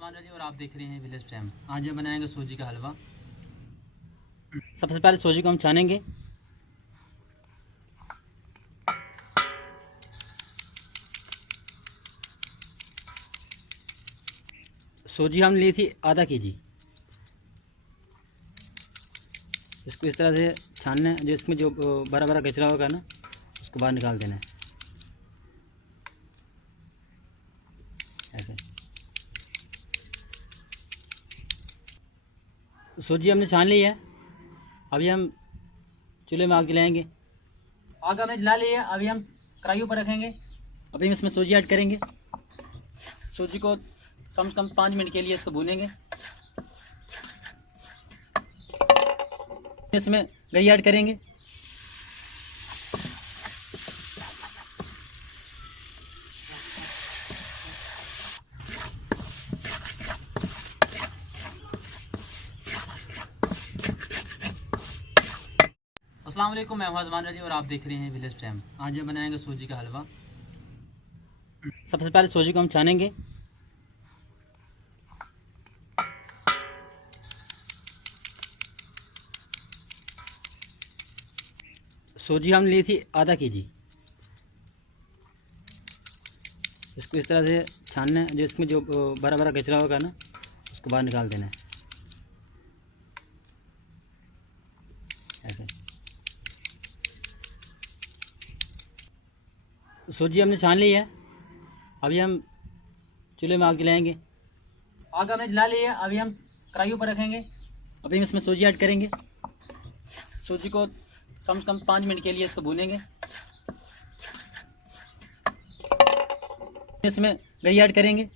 आजमान रजी और आप देख रहे हैं विलेज टाइम। आज हम बनाएंगे सूजी का हलवा। सबसे पहले सूजी को हम छानेंगे। सूजी हम ली थी आधा केजी। इसको इस तरह से छानना है, जो इसमें जो बड़ा बड़ा कचरा होगा ना उसको बाहर निकाल देना है ऐसे। सूजी हमने छान ली है। अभी हम चूल्हे में आग जलाएंगे। आग हमने जला ली है। अभी हम कढ़ाई पर रखेंगे। अभी हम इसमें सूजी ऐड करेंगे। सूजी को कम से कम 5 मिनट के लिए इसको भूनेंगे। इसमें घी ऐड करेंगे। अस्सलाम वालेकुम, मैं आजमान रजी और आप देख रहे हैं विलेज टाइम। आज हम बनाएंगे सूजी का हलवा। सबसे पहले सूजी को हम छानेंगे। सूजी हम ली थी आधा केजी। इसको इस तरह से छानना है, जो इसमें जो बड़ा बड़ा कचरा होगा ना उसको बाहर निकाल देना है ऐसे। सूजी हमने छान ली है। अभी हम चूल्हे में आग जलाएंगे। आग हमने जला ली है। अभी हम कढ़ाई पर रखेंगे। अभी हम इसमें सूजी ऐड करेंगे। सूजी को कम से कम 5 मिनट के लिए इसको भूनेंगे। इसमें घी ऐड करेंगे।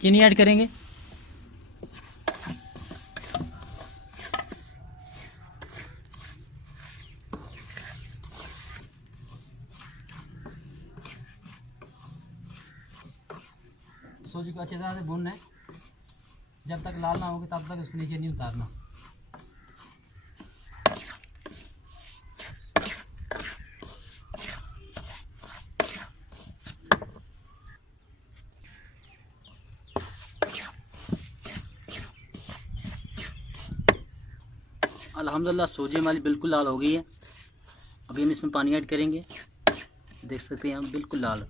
चीनी ऐड करेंगे। सूजी को अच्छी तरह से भूनना है। जब तक लाल ना होगी तब तक उसको नीचे नहीं उतारना। अल्हम्दुलिल्लाह सूजी हमारी बिल्कुल लाल हो गई है। अभी हम इसमें पानी ऐड करेंगे। देख सकते हैं हम बिल्कुल लाल।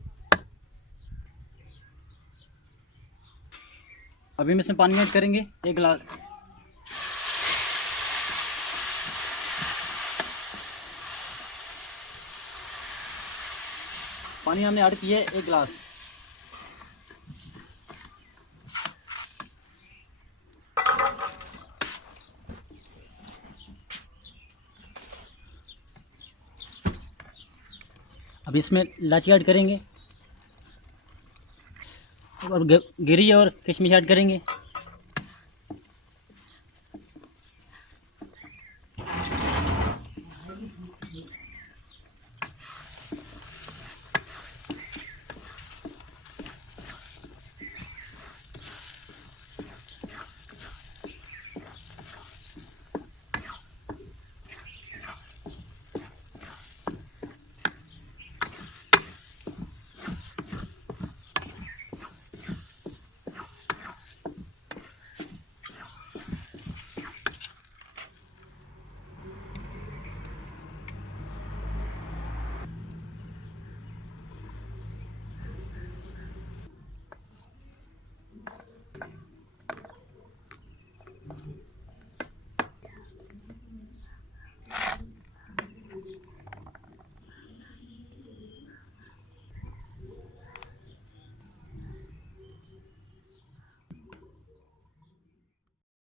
अभी हम इसमें पानी ऐड करेंगे 1 गिलास। पानी हमने ऐड किया है 1 गिलास। अब इसमें इलायची ऐड करेंगे और गिरी और किशमिश ऐड करेंगे।